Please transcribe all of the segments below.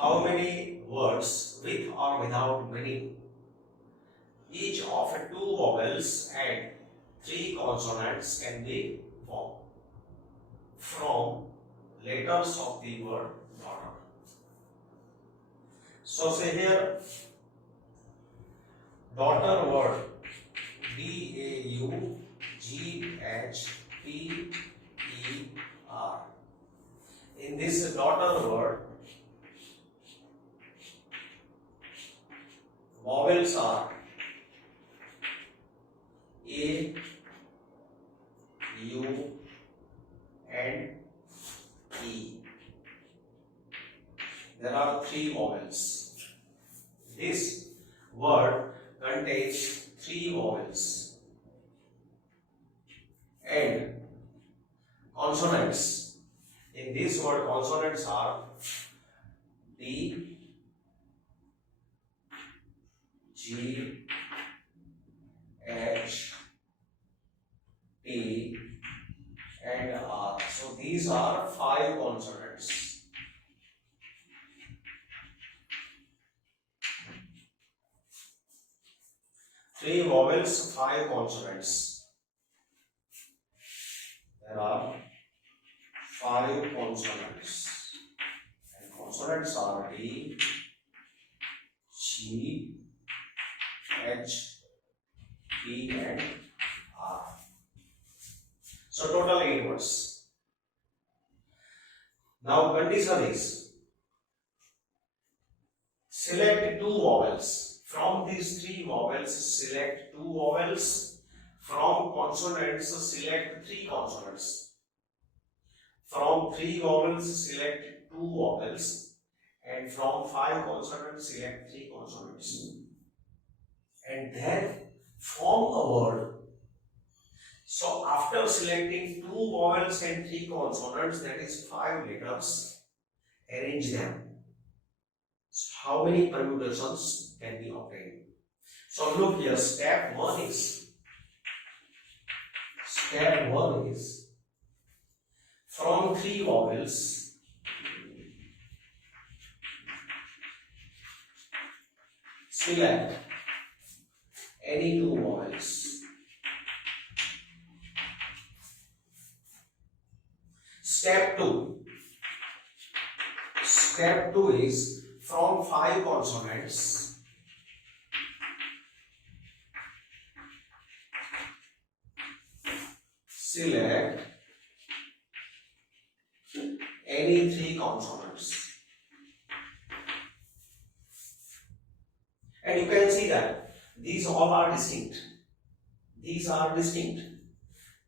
how many words with or without meaning, each of two vowels and three consonants can be formed from letters of the word daughter. So say here, daughter word, DAUGHTER. In this daughter word, vowels are A, U and E. There are three vowels. This word contains three vowels and consonants. In this word, consonants are D, G, H, T and R. So these are five consonants. Three vowels, five consonants. There are five consonants. And consonants are D, G, H, T and R. So total 8 words. Now condition is, select two vowels. From these three vowels, select two vowels. From consonants, select three consonants. From three vowels, select two vowels. And from five consonants, select three consonants. And then form a word. So after selecting two vowels and three consonants, that is five letters, arrange them. So how many permutations can be obtained? So look here, step one is from three vowels select any two vowels. Step 2 is from five consonants select any three consonants. And you can see that these all are distinct.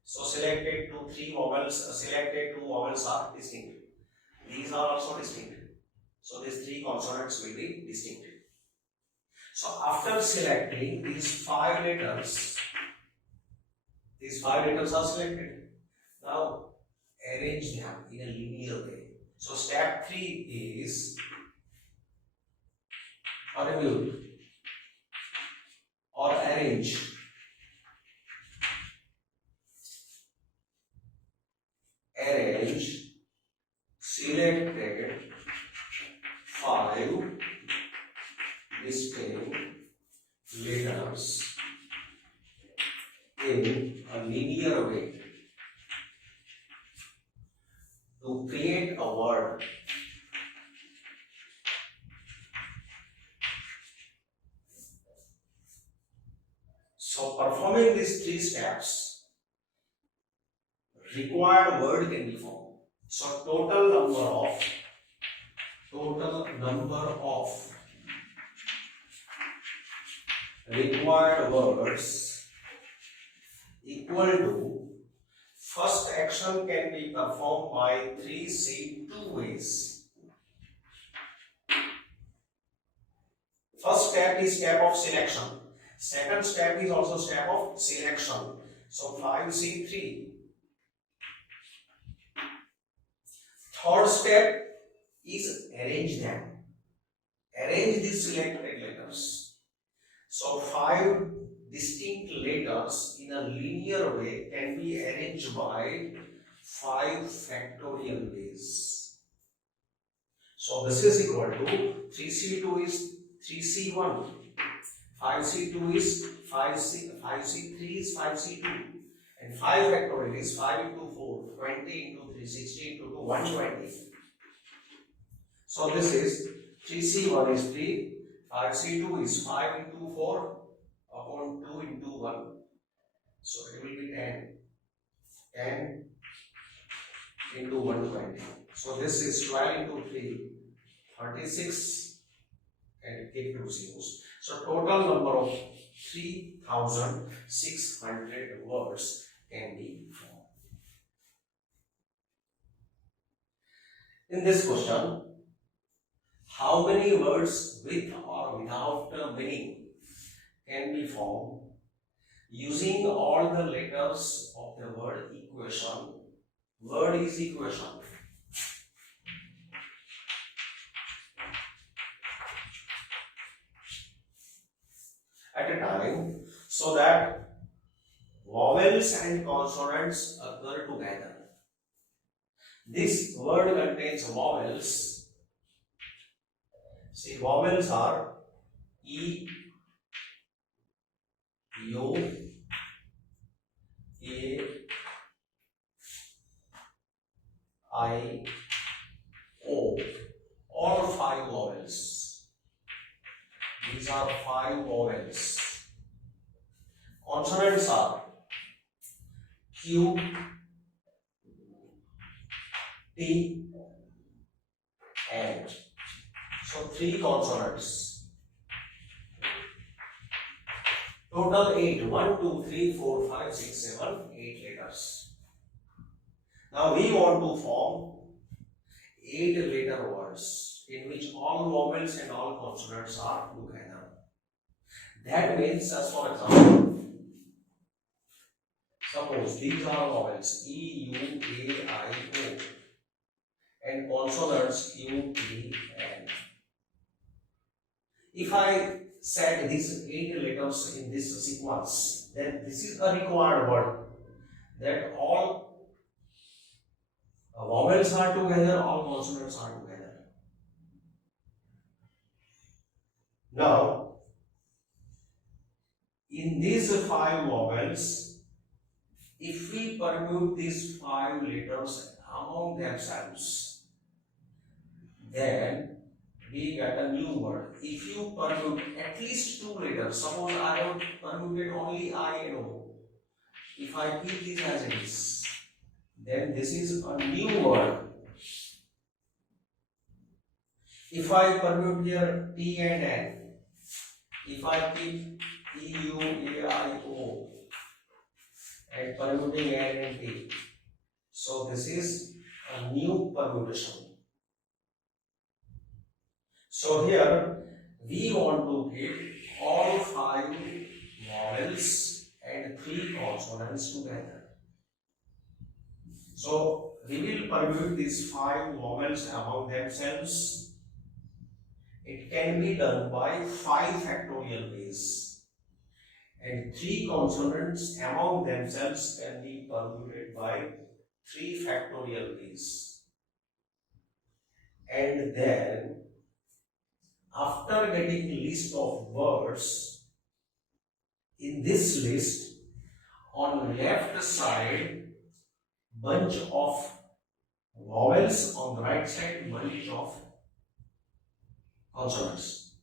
So selected two vowels are distinct. These are also distinct. So these three consonants will be distinct. So after selecting these five letters are selected. Now arrange them in a linear way. So step 3 is permute or arrange. Selected five distinct letters in a linear way to create a word. So performing these three steps, required word can be formed. So total number of required words equal to, first action can be performed by 2 ways. First step is step of selection. Second step is also step of selection. So 5C3. Third step is arrange them. Arrange these selected letters. So 5 distinct letters in a linear way can be arranged by 5 factorial ways. So this is equal to 3C2 is 3C1, 5C2 is 5C3 is 5C2, and 5 factorial is 5 into 4, 20 into 3, 60 into 2, 120. So this is 3C1 is 3, 5C2 is 5 into 4 upon 2 into 1. So it will be 10. 10 into 120. So this is 12 into 3, 36, and keep 2 zeros. So total number of 3600 words can be formed. In this question, how many words with or without a meaning can be formed using all the letters of the word equation? Word is equation. At a time, so that vowels and consonants occur together. This word contains vowels. See, vowels are E, U, A, I, O. All 5 vowels. These are 5 vowels. Consonants are Q, T, N. So 3 consonants. Total 8. 1, 2, 3, 4, 5, 6, 7, 8 letters. Now we want to form 8 letter words in which all vowels and all consonants are together. That means, as for example, suppose these are vowels E, U, A, I, O, and consonants Q, T, N. If I set these 8 letters in this sequence, then this is a required word, that all vowels are together, all consonants are together. Now, in these 5 vowels, if we permute these 5 letters among themselves, then we get a new word. If you permute at least 2 letters, suppose I have permuted only I and O. If I keep this as it is, then this is a new word. If I permute here T and N, if I keep E, U, A, I, O, and permuting N and T, so this is a new permutation. So here we want to keep all 5 vowels and 3 consonants together. So we will permute these 5 vowels among themselves. It can be done by 5 factorial ways, and 3 consonants among themselves can be permuted by 3 factorial ways. And then after getting a list of words, in this list on left side bunch of vowels, on the right side bunch of consonants.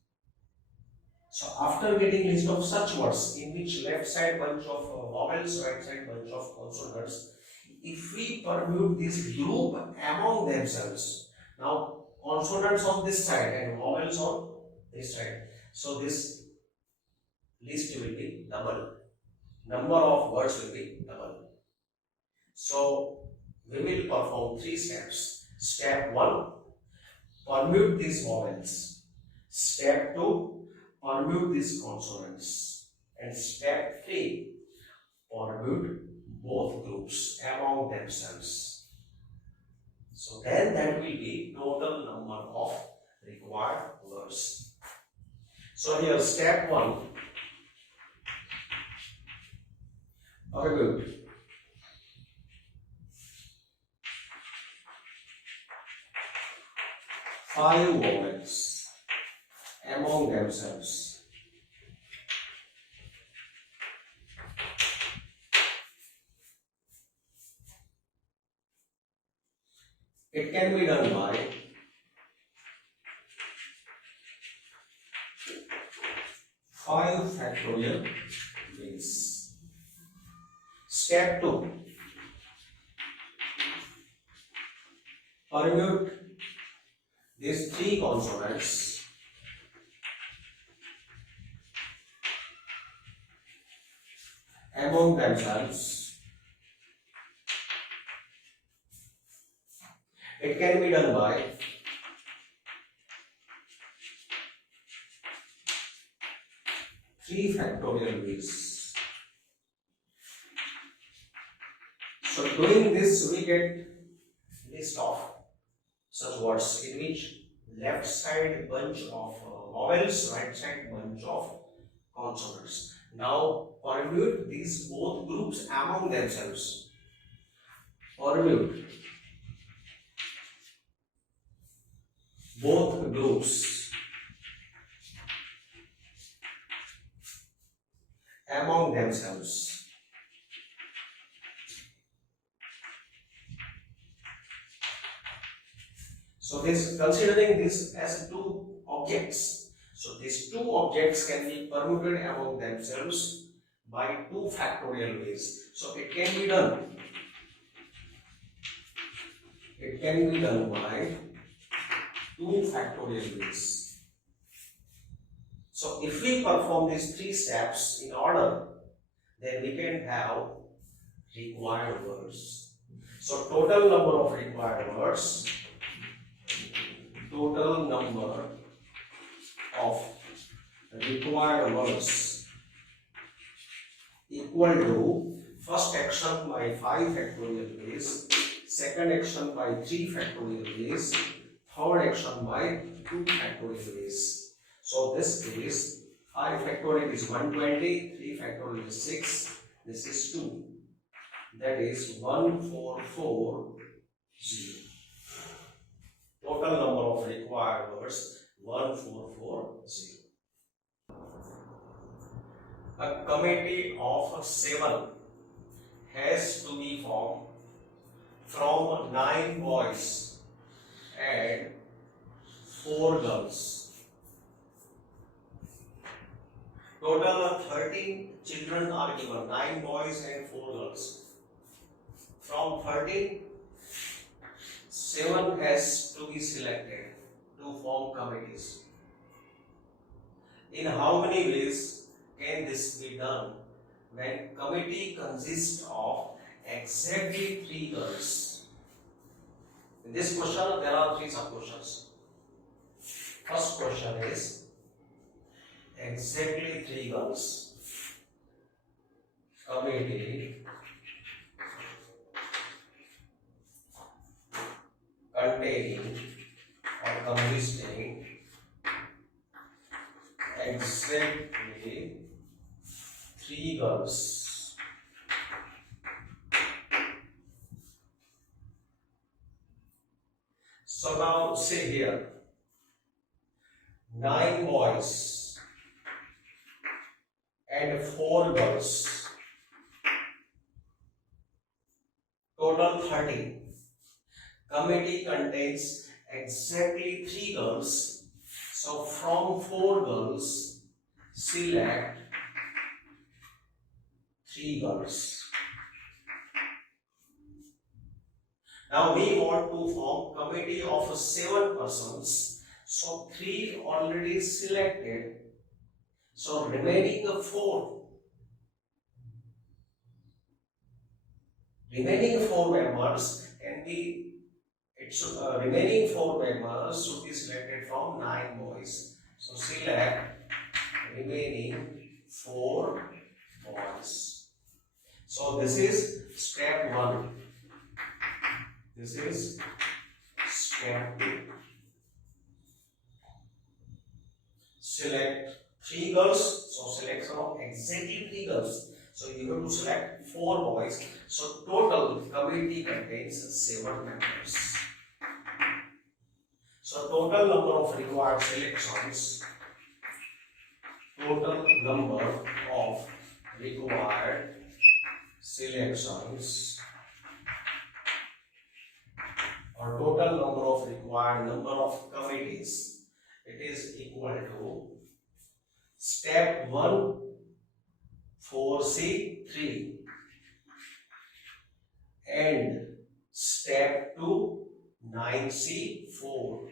So after getting list of such words in which left side bunch of vowels, right side bunch of consonants, if we permute this group among themselves, now consonants on this side and vowels on this side, so this list will be double, number of words will be double. So we will perform 3 steps. Step 1, permute these vowels. Step 2, permute these consonants. And step 3, permute both groups among themselves. So then that will be total number of required words. So here step 1, permute. 5 vowels among themselves. It can be done by five factorial ways. Step 2. Permute these three consonants among themselves. It can be done by three factorial ways. So doing this, we get list of such words in which left side bunch of vowels, right side bunch of consonants. Now permute these both groups among themselves. Permute both groups among themselves. So this, considering this as two objects, so these two objects can be permuted among themselves by two factorial ways. So it can be done. It can be done by two factorial ways. So if we perform these three steps in order, then we can have required words. So total number of required words, total number of required words equal to first action by 5 factorial ways, second action by 3 factorial ways, third action by 2 factorial ways. So this is 5 factorial is 120, 3 factorial is 6, this is 2. That is 1440. Total number of required words 1440. A committee of 7 has to be formed from 9 boys and 4 girls. Total 13 children are given, 9 boys and 4 girls. From 13, 7 has to be selected to form committees. In how many ways can this be done when committee consists of exactly 3 girls? In this question, there are 3 sub-questions. First question is exactly 3 girls. Committee containing or consisting exactly 3 girls. So now say here 9 boys and 4 girls, total 13. Committee contains exactly 3 girls, so from 4 girls select 3 girls. Now we want to form committee of 7 persons, so 3 already selected, so remaining 4. Remaining 4 members can be, remaining 4 members should be selected from 9 boys. So select remaining 4 boys. So this is step 1. This is step 2. Select 3 girls. So selection of exactly 3 girls. So you have to select 4 boys. So total committee contains 7 members. So total number of required selections, total number of required selections or total number of required number of committees, it is equal to step 1 4C3 and step 2 9C4.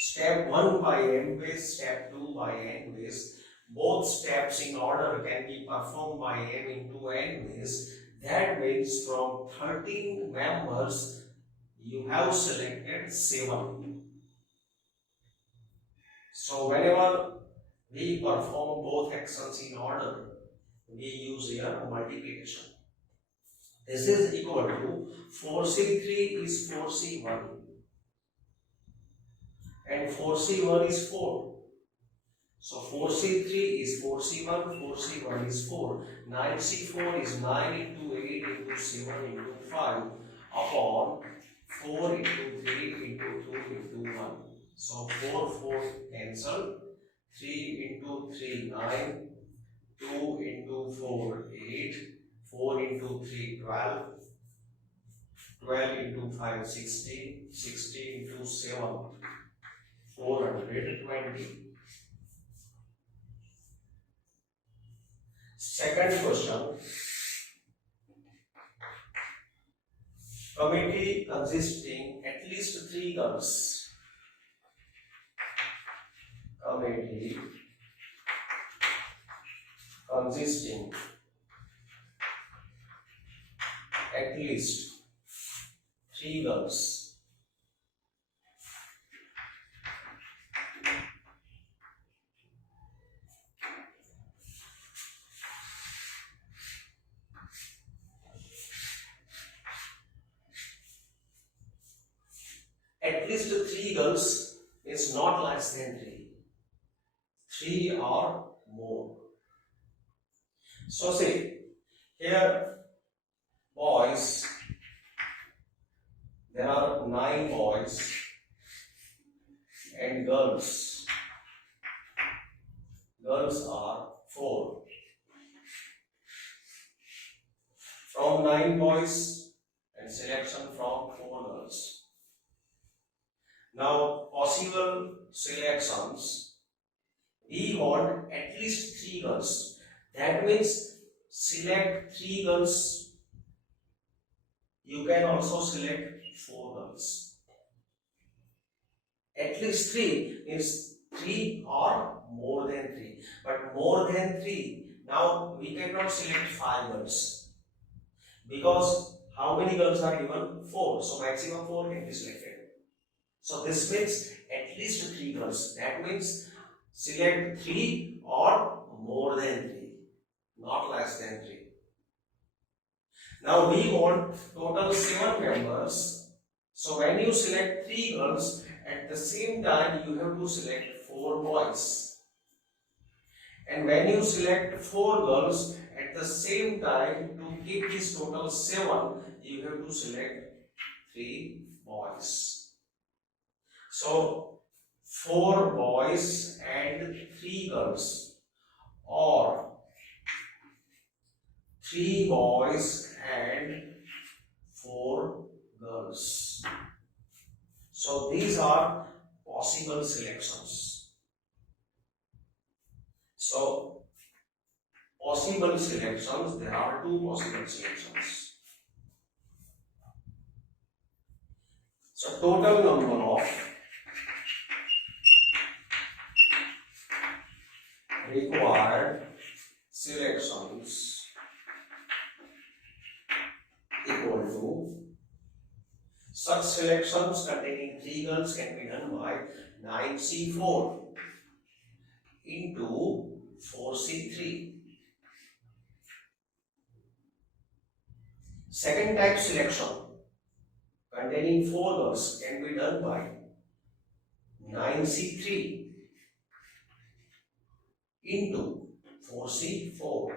Step 1 by n ways, step 2 by n ways. Both steps in order can be performed by m into n ways. That means from 13 members, you have selected 7. So whenever we perform both actions in order, we use here multiplication. This is equal to 4C3 is 4C1 and 4C1 is 4. So 4C3 is 4C1, 4C1 is 4. 9C4 is 9 into 8 into 7 into 5 upon 4 into 3 into 2 into 1. So 4 cancel. 3 into 3 9. 2 into 4 8. 4 into 3 12. 12 into 5 60. 60 into 7 420. Second question. Committee consisting at least 3 girls. Committee consisting at least 3 girls. At least 3 girls is not less than 3. 3 or more. So say here boys, there are 9 boys and girls. Girls are 4. From 9 boys and selection from 4 girls. Now possible selections, we want at least 3 girls. That means select 3 girls. You can also select 4 girls. At least 3 means 3 or more than 3. But more than 3, now we cannot select 5 girls. Because how many girls are given? 4. So maximum 4 can be selected. So this means at least 3 girls. That means select 3 or more than 3, not less than 3. Now we want total 7 members. So when you select 3 girls, at the same time you have to select 4 boys. And when you select 4 girls, at the same time to keep this total 7, you have to select 3 boys. So 4 boys and 3 girls, or 3 boys and 4 girls. So these are possible selections. So possible selections, there are 2 possible selections. So total number of required selections equal to, such selections containing 3 girls can be done by 9C4 into 4C3. Second type selection containing 4 girls can be done by 9C3 into 4C4.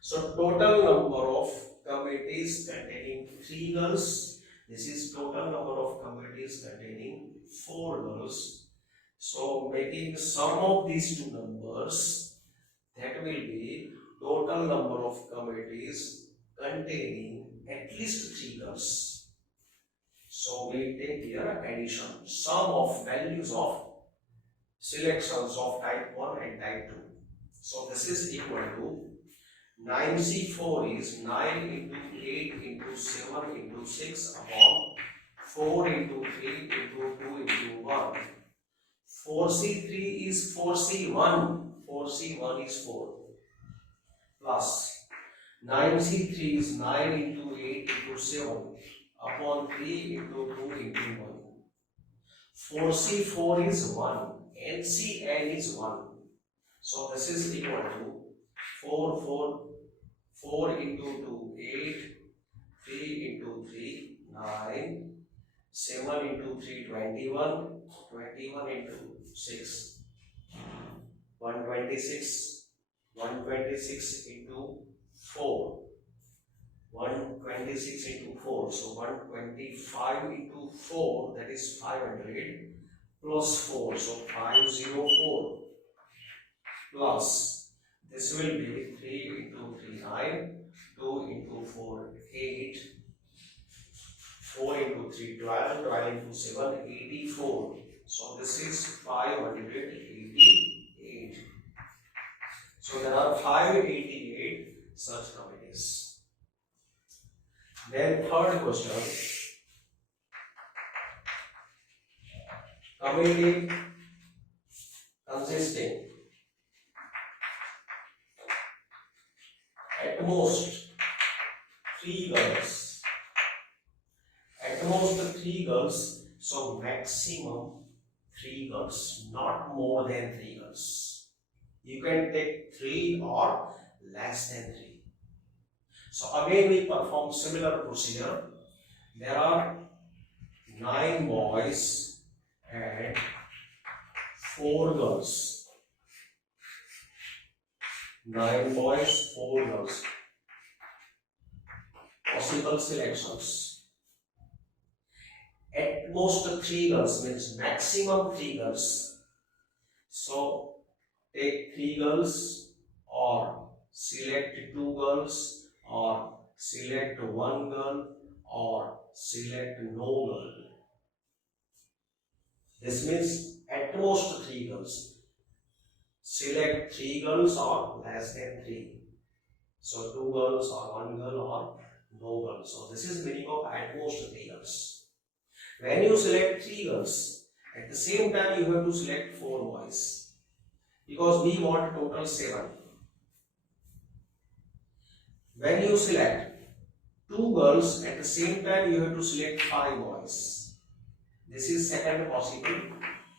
So total number of committees containing 3 girls This is total number of committees containing 4 girls. So making sum of these two numbers, that will be total number of committees containing at least 3 girls. So we take here addition, sum of values of selections of type 1 and type 2. So this is equal to 9C4 is 9 into 8 into 7 into 6 upon 4 into 3 into 2 into 1. 4C3 is 4C1. 4C1 is 4 plus 9C3 is 9 into 8 into 7 upon 3 into 2 into 1. 4C4 is 1. NCN is 1. So this is equal to 4 into 2, 8, 3 into 3, 9, 7 into 3, 21, 21 into 6, 126, 126 into 4, 126 into 4, so 125 into 4, that is 500, plus 4, so 504, plus, this will be 3 into 3, 9, 2 into 4, 8, 4 into 3, 12, 12 into 7, 84. So this is 588. So there are 588 such committees. Then third question, committee consisting at most 3 girls. At most 3 girls, so maximum 3 girls, not more than 3 girls. You can take 3 or less than 3. So again we perform similar procedure. There are 9 boys and 4 girls. 9 boys, 4 girls. Possible selections. At most 3 girls means maximum 3 girls. So take 3 girls or select 2 girls or select 1 girl or select no girl. This means at most 3 girls. Select 3 girls or less than 3. So 2 girls or 1 girl or no girl. So this is meaning of at most 3 girls. When you select 3 girls, at the same time you have to select 4 boys. Because we want total 7. When you select 2 girls, at the same time you have to select 5 boys. This is second possible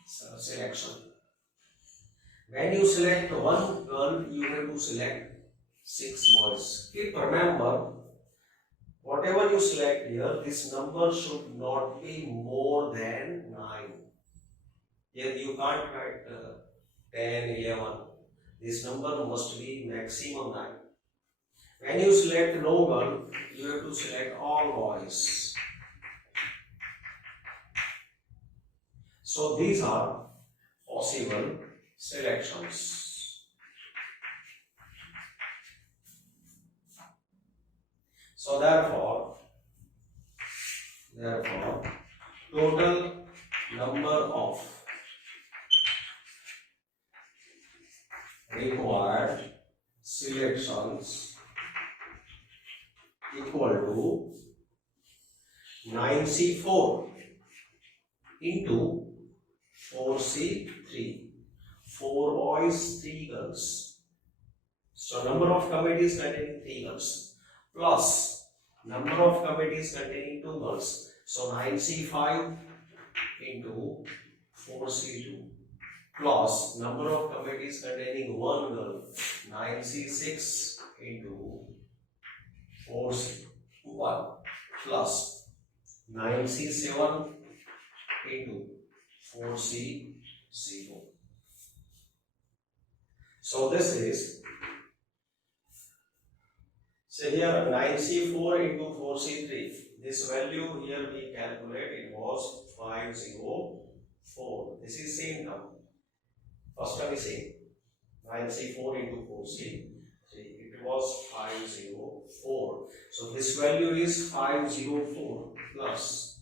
selection. When you select 1 girl, you have to select 6 boys. Keep remember, whatever you select here, this number should not be more than 9. Here you can't write 10, 11. This number must be maximum 9. When you select no girl, you have to select all boys. So these are possible selections. So therefore, total number of required selections equal to 9C4 into 4C3. 4 boys, 3 girls. So number of committees containing 3 girls plus number of committees containing 2 girls. So 9C5 into 4C2 plus number of committees containing 1 girl. 9C6 into 4C1 plus 9C7 into 4C0. So this is, say here 9C4 into 4C3. this value here we calculate, it was 504. This is same term. First term is same. 9c4 into 4c3. It was 504. So this value is 504 plus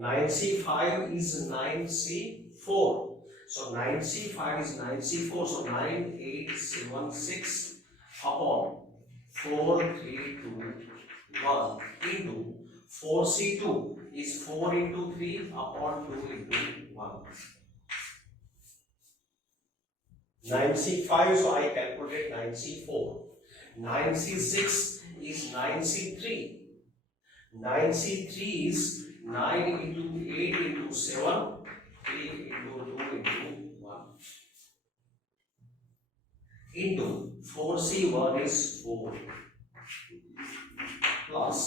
9c5 is 9c4. So 9c5 is 9c4. So 9876 upon 4321 into 4c2 is 4 into 3 upon 2 into 1. 9c5, so I calculate 9c4. 9c6 is 9c3. 9c3 is 9 into 8 into 7, 3 into 2 into 1. Into 4c1 is 4 plus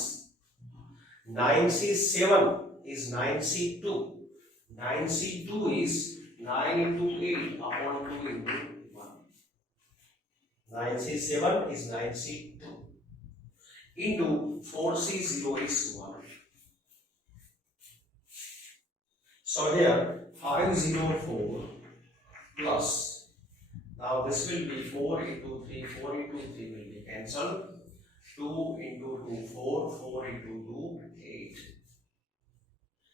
9c7 is 9c2. 9c2 is 9 into 8 upon 2 into 1. 9c7 is 9c2 into 4c0 is 1. So here 504 plus, now this will be 4 into 3, 4 into 3 will be cancelled. 2 into 2, 4, 4 into 2, 8.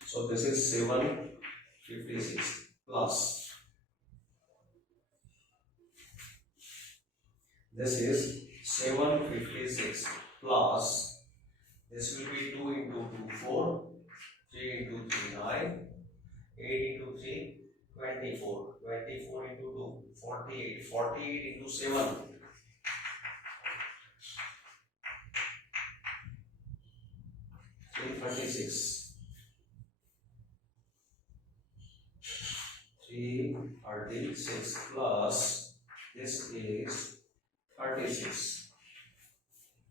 So this is 756 plus, this is 756 plus, this will be 2 into 2, 4, 3 into 3, 9, 8 into 3, 24, 24 into 2, 48, 48 into 7, 336, 336 plus, this is 36.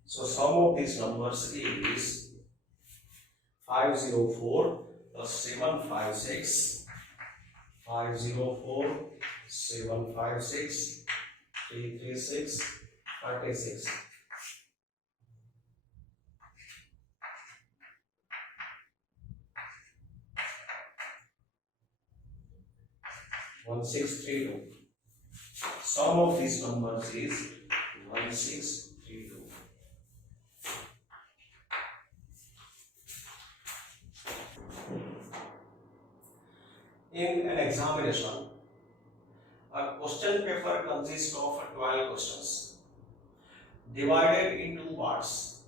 So sum of these numbers is 504 plus 756, 504, 756, 336, 36. 1632. Sum of these numbers is 1632. In an examination, a question paper consists of 12 questions divided in two parts.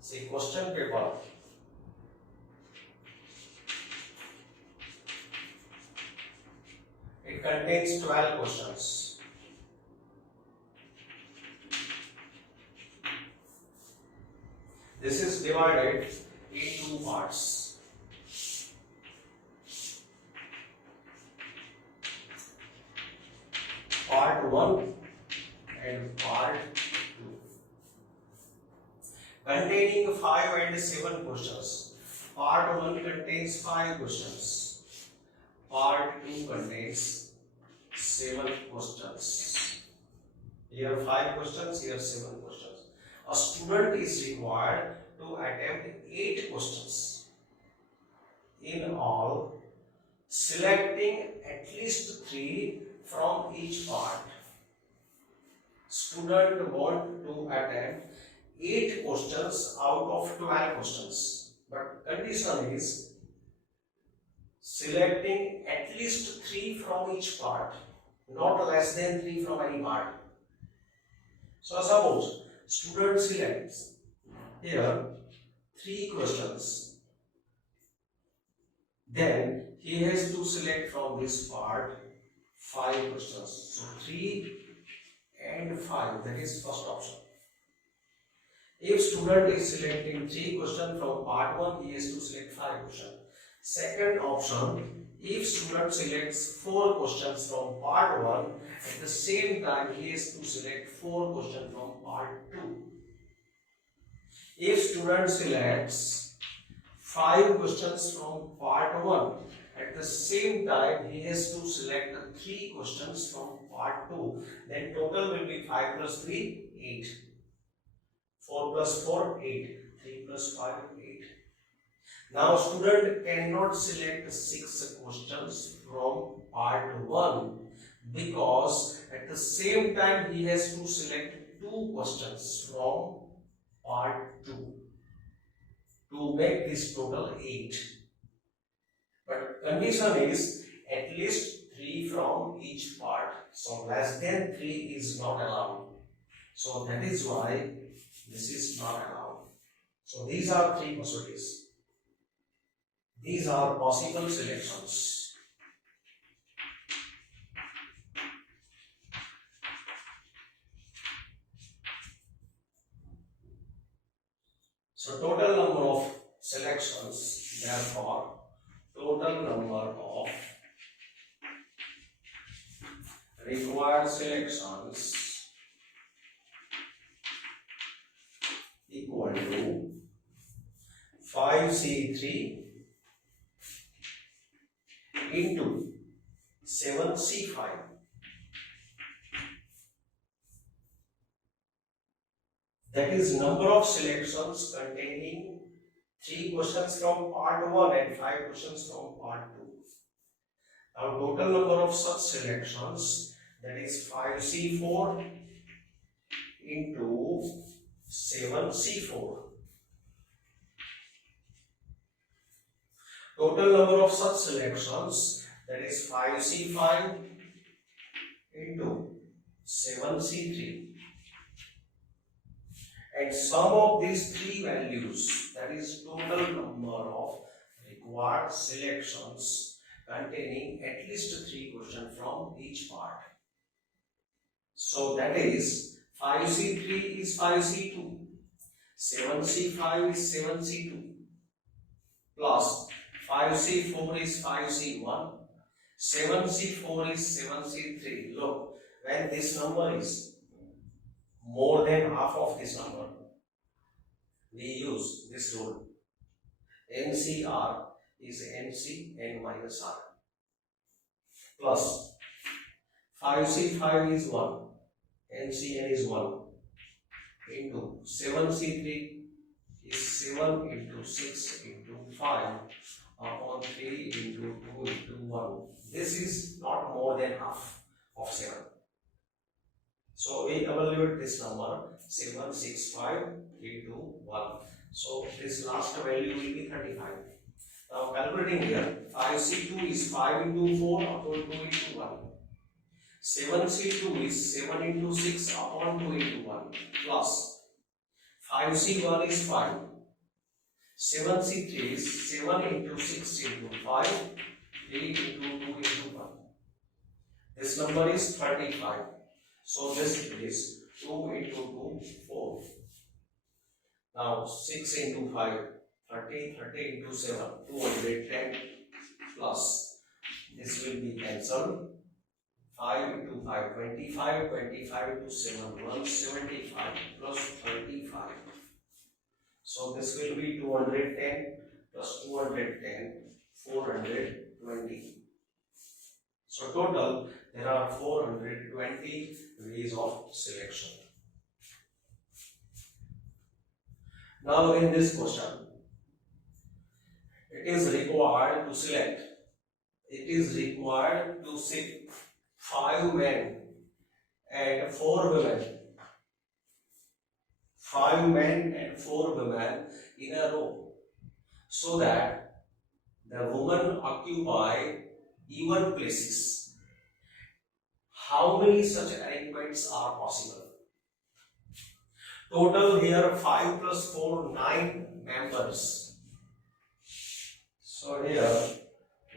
See, question paper it contains 12 questions. This is divided in two parts. Part 1 and part 2, containing 5 and 7 questions. Part 1 contains 5 questions. Part 2 contains 7 questions. Here 5 questions, here 7 questions. A student is required to attempt 8 questions. In all, selecting at least 3 from each part. Student want to attempt 8 questions out of 12 questions. But condition is selecting at least 3 from each part, not less than 3 from any part. So suppose student selects here 3 questions, then he has to select from this part 5 questions. So 3 and 5, that is first option. If student is selecting 3 questions from part 1, he has to select 5 questions. Second option, if student selects 4 questions from part 1, at the same time he has to select 4 questions from part 2. If student selects 5 questions from part 1, at the same time he has to select 3 questions from part 2, then total will be 5 plus 3, 8. 4 plus 4, 8. 3 plus 5, 8. Now student cannot select 6 questions from part 1 because at the same time he has to select 2 questions from part 2 to make this total 8. But condition is at least 3 from each part. So less than 3 is not allowed. So that is why this is not allowed. So these are 3 possibilities. These are possible selections. So total number of selections, therefore total number of required selections equal to 5C3 into 7C5. That is number of selections containing 3 questions from part 1 and 5 questions from part 2. Now total number of such selections, that is 5C4 into 7C4. Total number of such selections, that is 5C5 into 7C3. And sum of these 3 values, that is total number of required selections containing at least 3 questions from each part. So that is 5C3 is 5C2, 7C5 is 7C2, plus 5C4 is 5C1, 7C4 is 7C3. Look, when this number is more than half of this number, we use this rule. NCR is NC n minus R, plus 5C5 is 1, NCn is 1, into 7C3 is 7 into 6 into 5 upon 3 into 2 into 1. This is not more than half of 7. So we evaluate this number 765,321. So this last value will be 35. Now calculating here, 5C2 is 5 into 4 upon 2 into 1. 7C2 is 7 into 6 upon 2 into 1, plus 5C1 is 5. 7C3 is 7 into 6 into 5, 3 into 2 into 1. This number is 35. So this is 2 into 2, 4. Now 6 into 5, 30, 30 into 7, 210, plus this will be cancelled. 5 into 5, 25, 25 into 7, 175 plus 35. So this will be 210 plus 210, 420. So total there are 420 ways of selection. Now in this question, it is required to select, it is required to select 5 men and 4 women. 5 men and 4 women in a row, so that the women occupy even places. How many such arrangements are possible? Total here 5 plus 4, 9 members. So here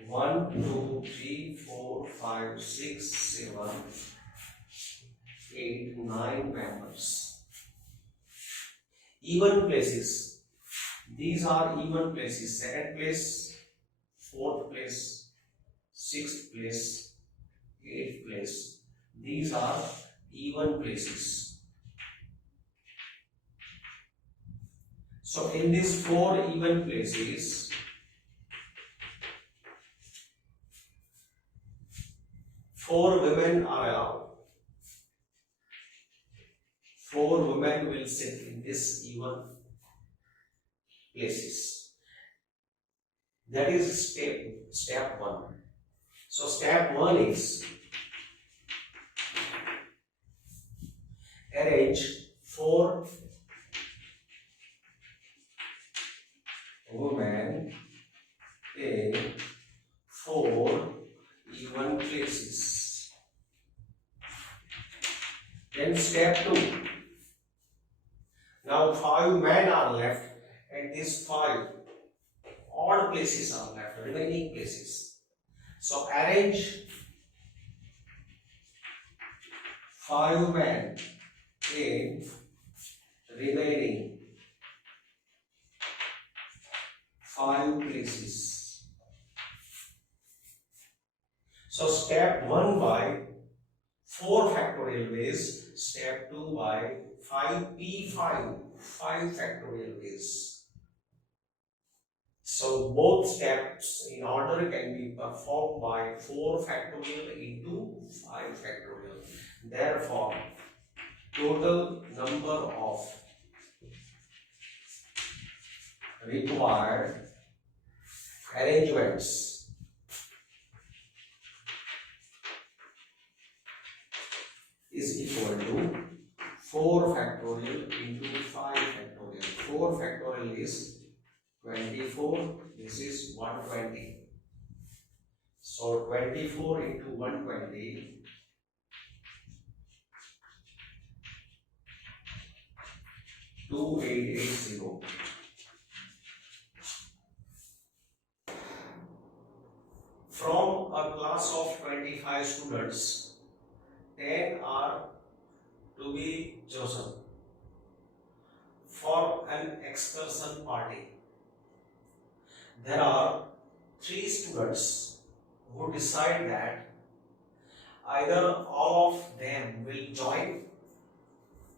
1, 2, 3, 4, 5, 6, 7, 8, 9 members. Even places. These are even places. 2nd place, 4th place, 6th place, 8th place. These are even places. So in these 4 even places, 4 women are allowed. 4 women will sit in this even places. That is step 1. So step 1 is arrange 4 women in 4 even places. Then step 2. Now 5 men are left and these 5 odd places are left, remaining places. So arrange 5 men in remaining 5 places. So step 1 by 4 factorial ways, step 2 by 5p5, 5 factorial ways. So both steps in order can be performed by 4 factorial into 5 factorial. Therefore, total number of required arrangements is equal to 4 factorial into 5 factorial. 4 factorial is 24, this is 120. So 24 into 120, 2880. From a class of 25 students, 10 are to be chosen for an excursion party. There are 3 students who decide that either all of them will join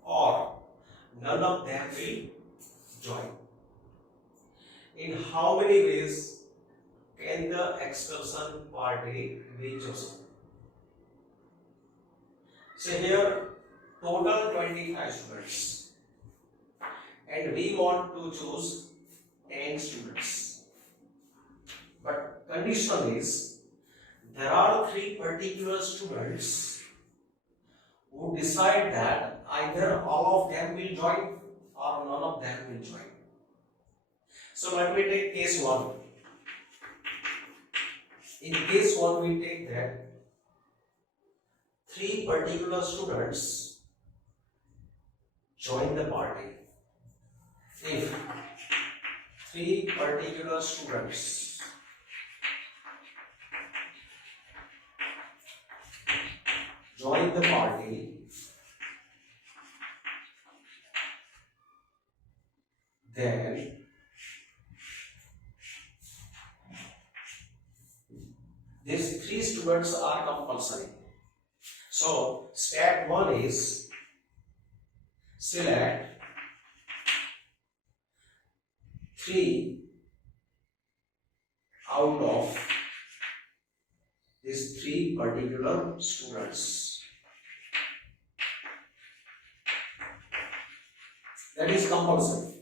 or none of them will join. In how many ways can the excursion party be chosen? So here total 25 students and we want to choose 10 students. But condition is there are 3 particular students who decide that either all of them will join or none of them will join. So let me take case 1. In case 1 we take that 3 particular students join the party. If 3 particular students join the party, then these 3 students are compulsory. So step 1 is select 3 out of these 3 particular students. That is compulsory.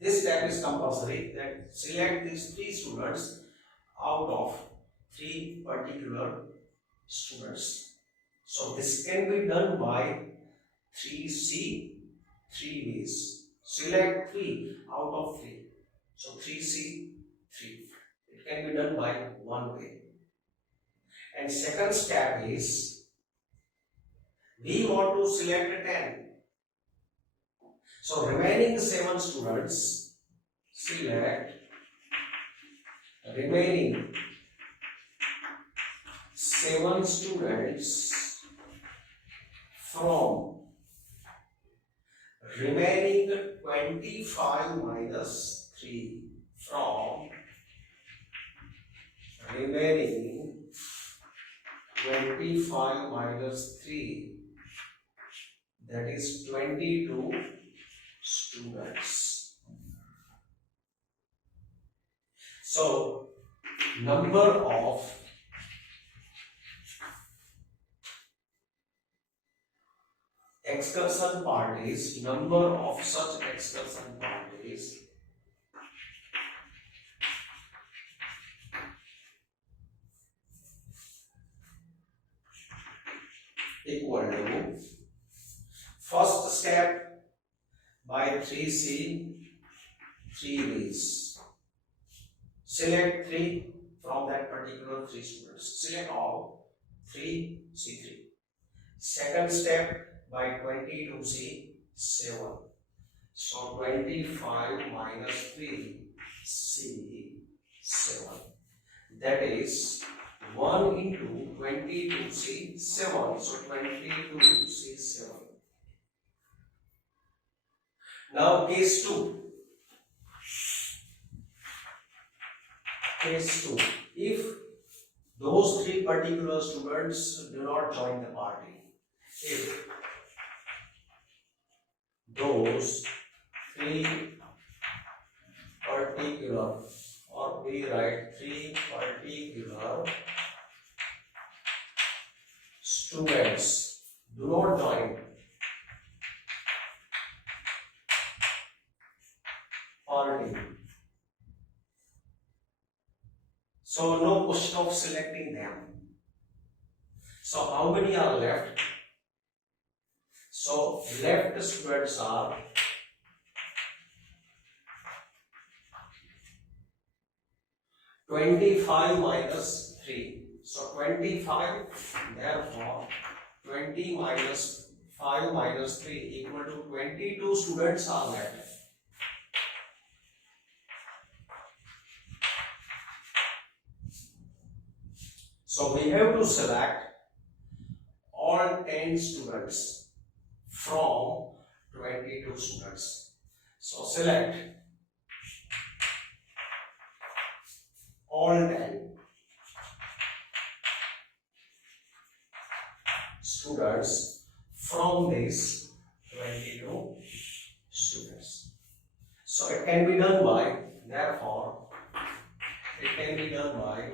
This step is compulsory, that select these 3 students out of 3 particular students. So this can be done by 3C, 3 ways. Select 3 out of 3. So 3C, 3. It can be done by one way. And second step is we want to select 10. So remaining 7 students, select remaining 7 students from remaining 25 minus 3, from remaining 25 minus 3, that is 22 students. So number of excursion parties, number of such excursion parties equal to first step by 3C 3 ways. Select 3 from that particular 3 students. Select all 3 C3. Second step by 22C 7. So 25 minus 3 C 7. That is 1 into 22C 7. So 22C 7. Now case 2. Case 2. If those 3 particular students do not join the party, if those 3 particular, or we write 3 particular students do not join party, so no question of selecting them. So how many are left? So left students are 25 minus 3. So 25, therefore 20 minus 5 minus 3 equal to 22 students are left. So we have to select all 10 students from 22 students. So select all 10 students from these 22 students. So it can be done by, therefore, it can be done by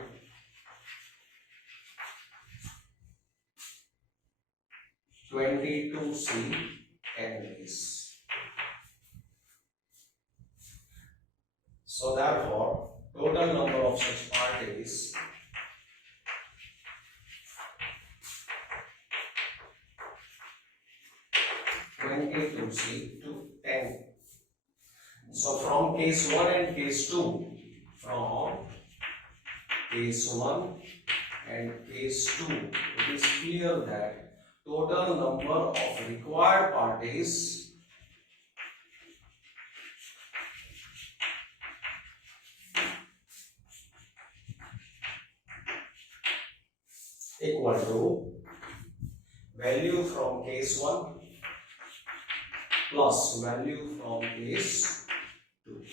(22C) 10 ways. So therefore, total number of such parties (22C) to 10. So from case 1 and case 2, from case 1 and case 2, it is clear that total number of required parties equal to value from case 1 plus value from case 2.